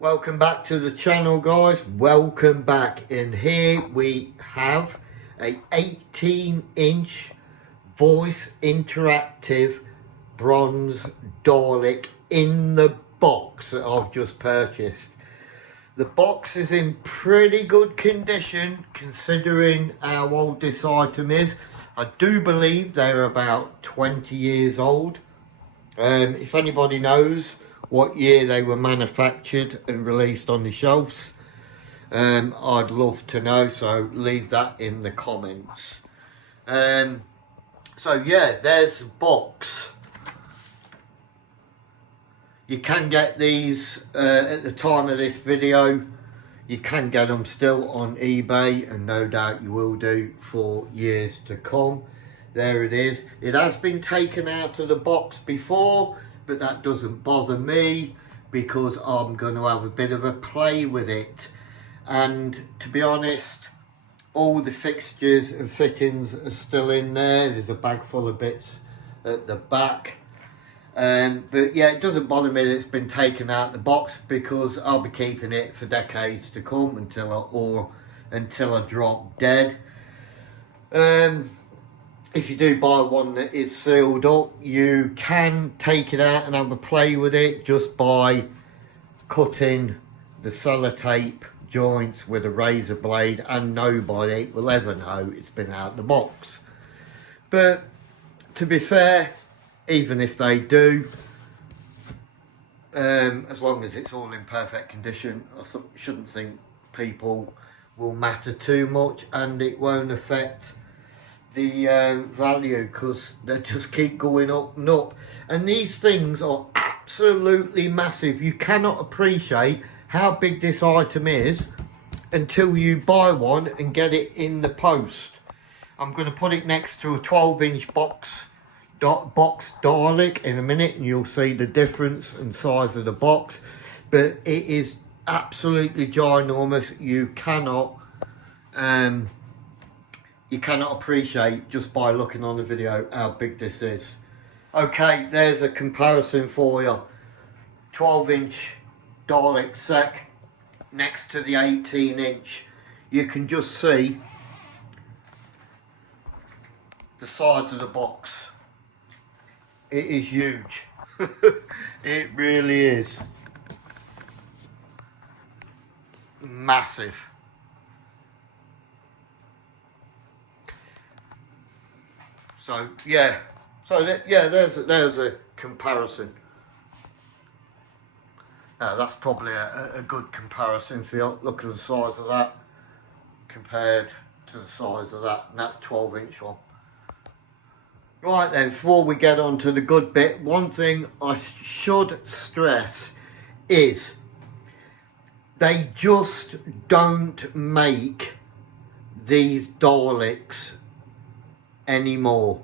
Welcome back to the channel, guys. Welcome back. In here we have a 18-inch voice interactive bronze Dalek in the box that I've just purchased. The box is in pretty good condition considering how old this item is. I do believe they're about 20 years old. If anybody knows what year they were manufactured and released on the shelves, I'd love to know, so leave that in the comments. So yeah, there's the box. You can get these at the time of this video. You can get them still on eBay, and no doubt you will do for years to come. There it is. It has been taken out of the box before, but that doesn't bother me because I'm going to have a bit of a play with it. And to be honest, all the fixtures and fittings are still in there. There's a bag full of bits at the back. But yeah, it doesn't bother me that it's been taken out of the box because I'll be keeping it for decades to come until I drop dead. If you do buy one that is sealed up, you can take it out and have a play with it just by cutting the sellotape joints with a razor blade, and nobody will ever know it's been out of the box. But to be fair, even if they do, as long as it's all in perfect condition, I shouldn't think people will matter too much, and it won't affect the value because they just keep going up and up. And these things are absolutely massive. You cannot appreciate how big this item is until you buy one and get it in the post. I'm going to put it next to a 12-inch box Dalek in a minute, and you'll see the difference in size of the box. But it is absolutely ginormous. You cannot appreciate just by looking on the video how big this is. Okay, there's a comparison for you. 12-inch Dalek sec next to the 18-inch. You can just see the size of the box. It is huge. It really is massive. So yeah, there's a comparison. That's probably a good comparison for you. Look at the size of that compared to the size of that, and that's 12-inch one. Right then, before we get on to the good bit, one thing I should stress is they just don't make these Daleks anymore.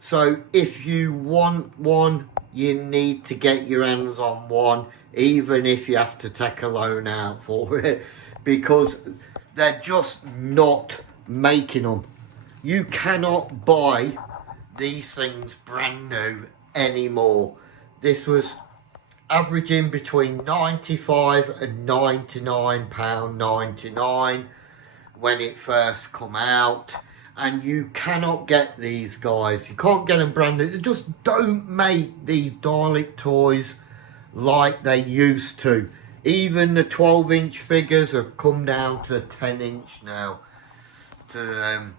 So if you want one, you need to get your hands on one, even if you have to take a loan out for it, because they're just not making them. You cannot buy these things brand new anymore. This was averaging between £95 and £99.99 when it first come out, and you cannot get these, guys. You can't get them brand new. They just don't make these Dalek toys like they used to. Even the 12-inch figures have come down to 10-inch now to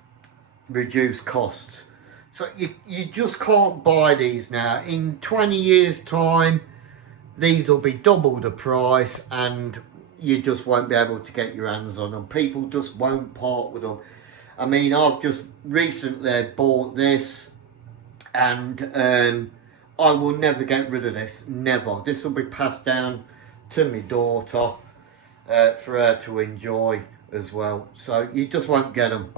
reduce costs. So you just can't buy these now. In 20 years time, these will be double the price, and you just won't be able to get your hands on them. People just won't part with them. I mean, I've just recently bought this, and I will never get rid of this, never. This will be passed down to my daughter for her to enjoy as well. So you just won't get them.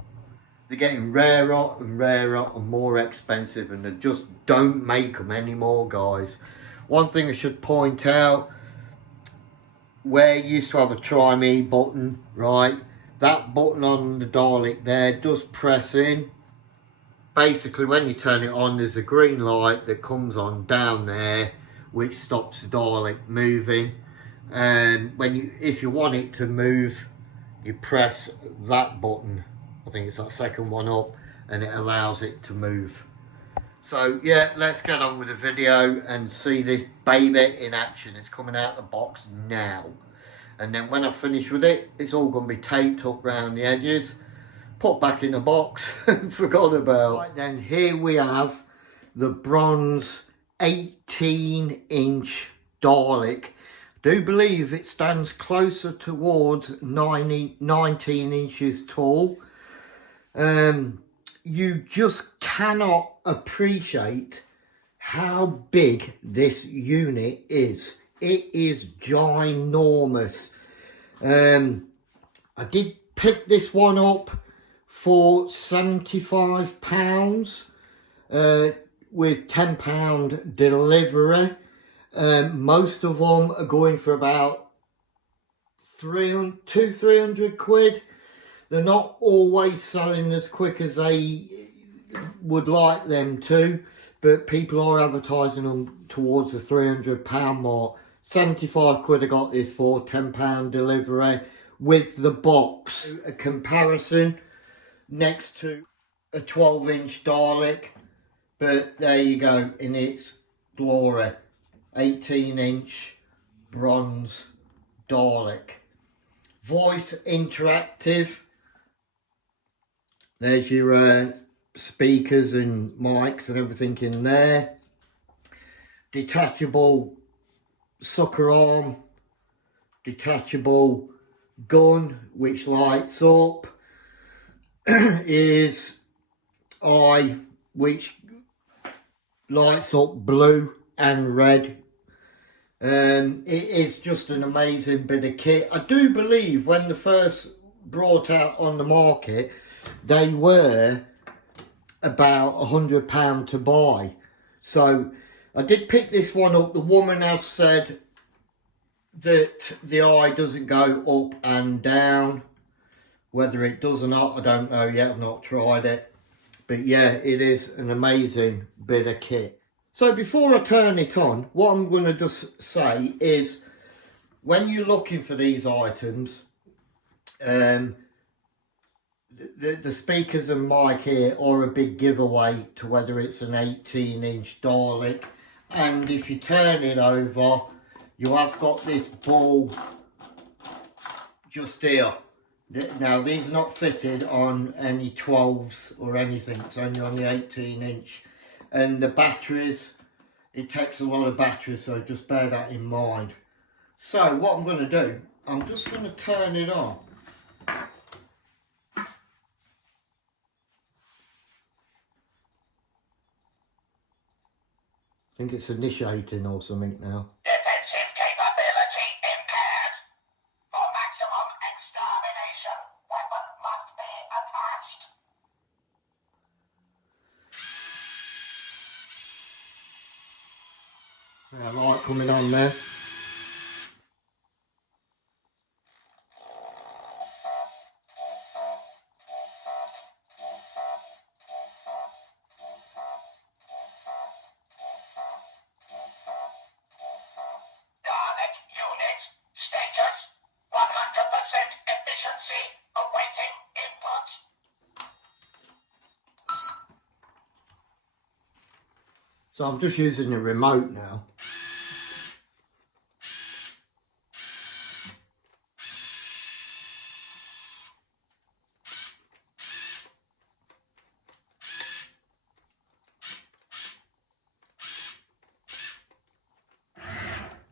They're getting rarer and rarer and more expensive, and they just don't make them anymore, guys. One thing I should point out, where you used to have a try me button, right? That button on the Dalek there does press in. Basically, when you turn it on, there's a green light that comes on down there, which stops the Dalek moving. And if you want it to move, you press that button. I think it's that second one up, and it allows it to move. So yeah, let's get on with the video and see this baby in action. It's coming out of the box now. And then when I finish with it, it's all going to be taped up around the edges, put back in the box and forgot about. Right then, here we have the bronze 18-inch Dalek. I do believe it stands closer towards 19 inches tall. You just cannot appreciate how big this unit is. It is ginormous. I did pick this one up for £75 with £10 delivery. Most of them are going for about 300 quid. They're not always selling as quick as they would like them to, but people are advertising them towards the £300 mark. 75 quid I got this for, £10 delivery with the box. A comparison next to a 12-inch Dalek, but there you go in its glory. 18-inch bronze Dalek. Voice interactive. There's your speakers and mics and everything in there. Detachable sucker arm. Detachable gun which lights up. Is eye which lights up blue and red. It is just an amazing bit of kit. I do believe when they first brought out on the market, they were about £100 to buy. So I did pick this one up. The woman has said that the eye doesn't go up and down. Whether it does or not, I don't know yet. I've not tried it. But yeah, it is an amazing bit of kit. So before I turn it on, what I'm going to just say is, when you're looking for these items, the speakers and mic here are a big giveaway to whether it's an 18-inch Dalek. And if you turn it over, you have got this ball just here. Now these are not fitted on any 12s or anything, it's only on the 18-inch. And the batteries, it takes a lot of batteries, so just bear that in mind. So what I'm going to do, I'm just going to turn it on. I think it's initiating or something now. Defensive capability impaired. For maximum extermination, weapon must be attached. Yeah, light coming on there. Dalek unit status 100% efficiency awaiting input. So I'm just using the remote now.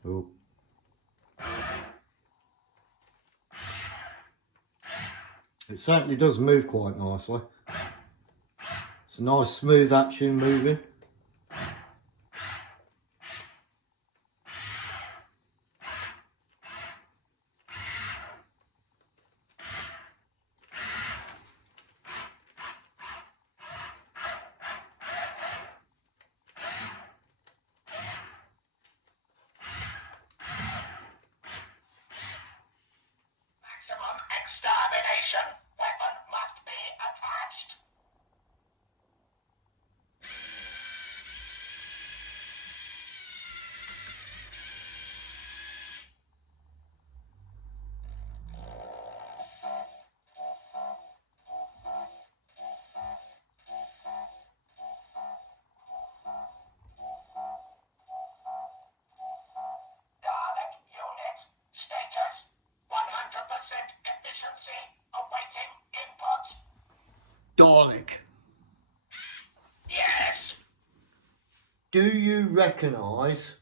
Oh. It certainly does move quite nicely. It's a nice smooth action moving. Maximum extermination, weapon must be attached. Dalek, Yes. do you recognise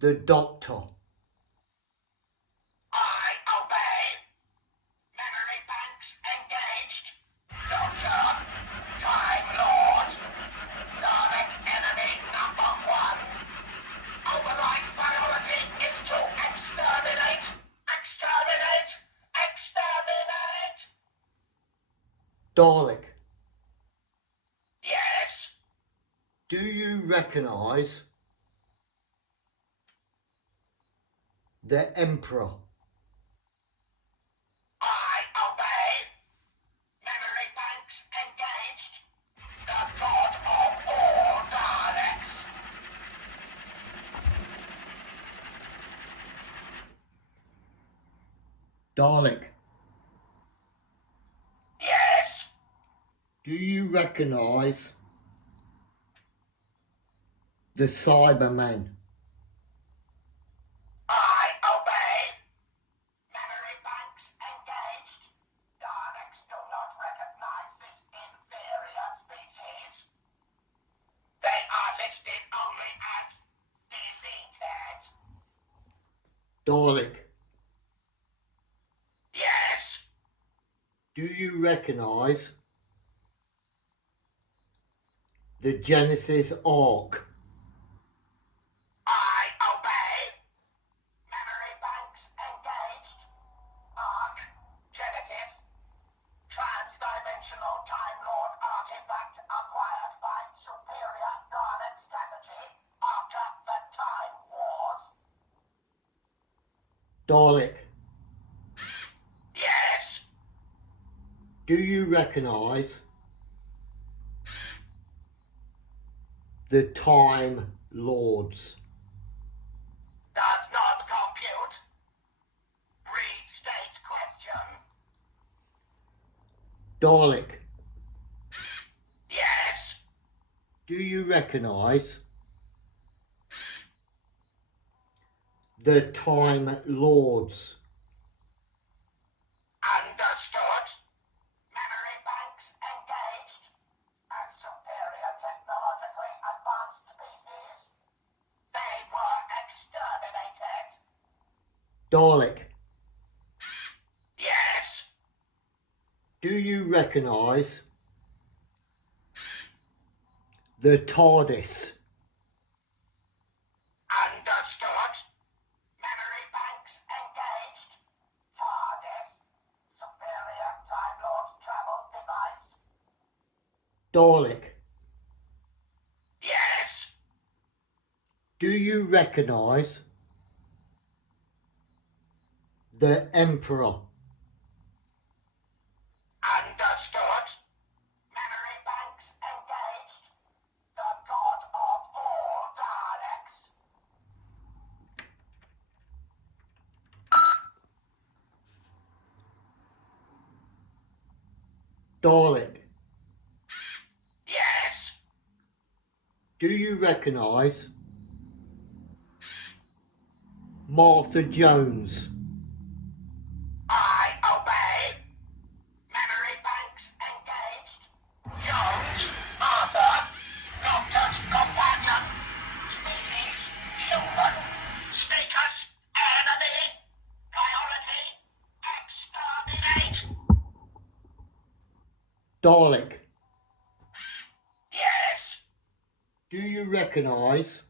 the Doctor? I obey. Memory banks engaged. Doctor. Time Lord. Dalek enemy number one. Override biology is to exterminate. Exterminate. Exterminate. Dalek, Yes. do you recognise the Emperor? I obey. Memory banks engaged. The god of all Daleks. Dalek, Yes. do you recognise the Cybermen? I obey. Memory banks engaged. Daleks do not recognize this inferior species. They are listed only as deleted. Dalek, Yes. do you recognise the Genesis Ark? I obey. Memory banks engaged. Arc. Genesis. Trans-dimensional Time Lord artifact acquired by superior Dalek strategy after the Time Wars. Dalek, Yes. do you recognise the Time Lords? Does not compute. Restate question. Dalek, Yes. do you recognise the Time Lords? Understood. Memory banks engaged. As superior technologically advanced species, they were exterminated. Dalek, Yes. do you recognise the TARDIS? Understood. Memory banks engaged. TARDIS. Superior Time Lord travel device. Dalek, Yes. do you recognise the Emperor? Understood. Memory banks engaged. The god of all Daleks. Dalek, Yes. do you recognise Martha Jones? I obey. Memory banks engaged. Jones, Arthur, Doctor's companion. Species, human. Status, enemy. Priority, exterminate. Dalek, Yes. do you recognise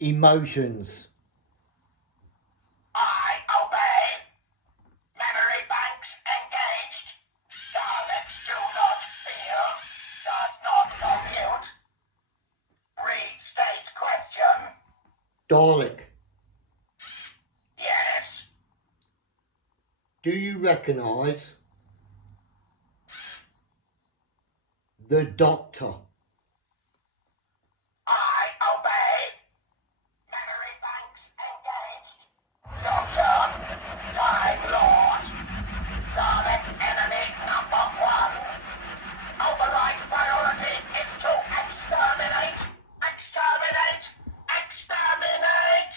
emotions? I obey. Memory banks engaged. Daleks do not feel. Does not compute. Restate question. Dalek, Yes. do you recognise the Doctor? I obey. Memory banks engaged. Doctor, Time Lord. Dalek enemy number one. Override biology is to exterminate. Exterminate. Exterminate.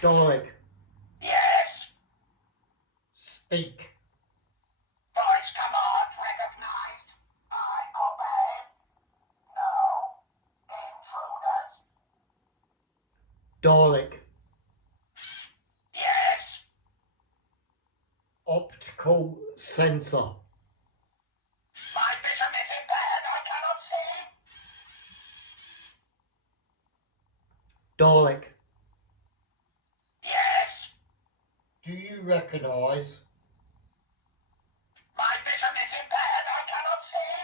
Dalek, Yes. speak. Voice command recognized. I obey. No intruders. Dalek, Yes. optical sensor. My vision is impaired. I cannot see. Dalek, Yes. do you recognise? My vision is impaired. I cannot see.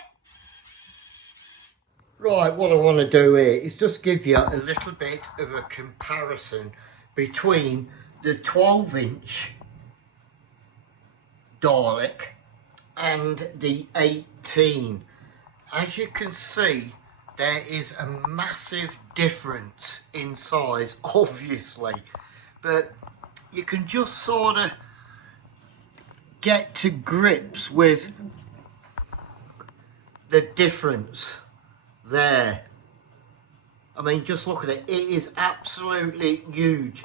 Right, what I want to do here is just give you a little bit of a comparison between the 12-inch Dalek and the 18. As you can see, there is a massive difference in size, obviously, but you can just sort of get to grips with the difference there. I mean, just look at it. It is absolutely huge.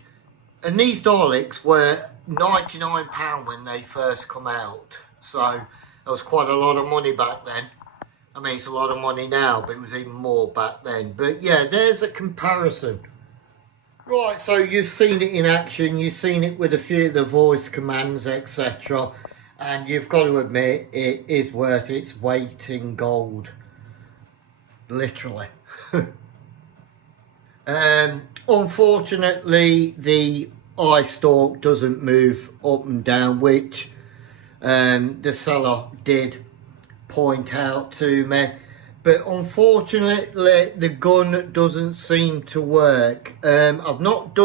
And these Daleks were £99 when they first come out. So that was quite a lot of money back then. I mean, it's a lot of money now, but it was even more back then. But yeah, there's a comparison. Right, so you've seen it in action. You've seen it with a few of the voice commands, etc. And you've got to admit, it is worth its weight in gold. Literally. Unfortunately, the eye stalk doesn't move up and down, which the seller did point out to me. But unfortunately, the gun doesn't seem to work. I've not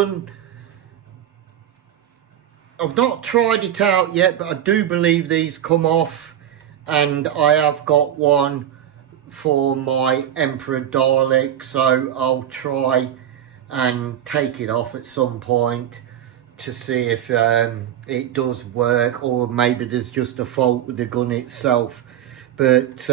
tried it out yet, but I do believe these come off, and I have got one for my Emperor Dalek, so I'll try and take it off at some point to see if it does work, or maybe there's just a fault with the gun itself. But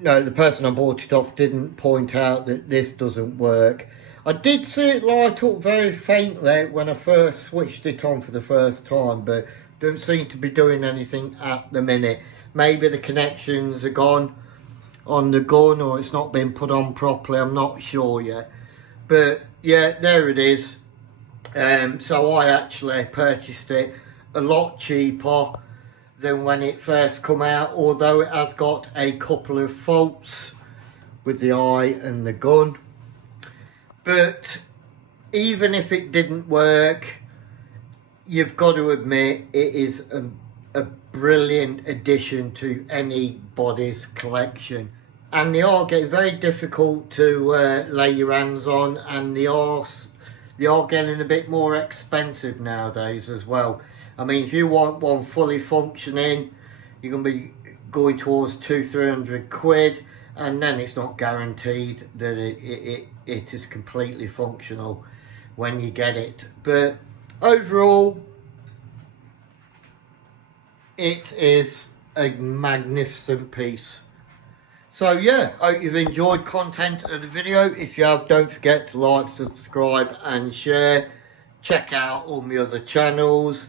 no, the person I bought it off didn't point out that this doesn't work. I did see it light up very faintly when I first switched it on for the first time, but don't seem to be doing anything at the minute. Maybe the connections are gone on the gun, or it's not been put on properly. I'm not sure yet. But yeah, there it is. So I actually purchased it a lot cheaper than when it first come out, although it has got a couple of faults with the eye and the gun. But even if it didn't work, you've got to admit it is a brilliant addition to anybody's collection. And they are getting very difficult to lay your hands on, and they are getting a bit more expensive nowadays as well. I mean, if you want one fully functioning, you're going to be going towards £200-300, and then it's not guaranteed that it is completely functional when you get it. But overall, it is a magnificent piece. So yeah, I hope you've enjoyed content of the video. If you have, don't forget to like, subscribe and share. Check out all my other channels.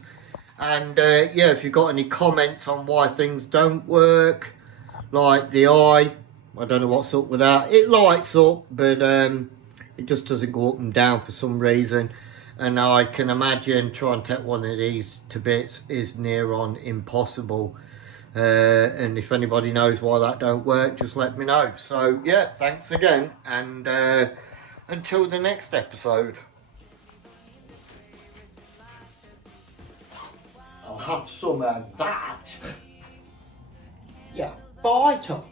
And yeah, if you've got any comments on why things don't work, like the eye, I don't know what's up with that. It lights up, but it just doesn't go up and down for some reason. And I can imagine trying to take one of these to bits is near on impossible. And if anybody knows why that don't work, just let me know. So yeah, thanks again, and until the next episode. I'll have some of that. Yeah, bite 'em.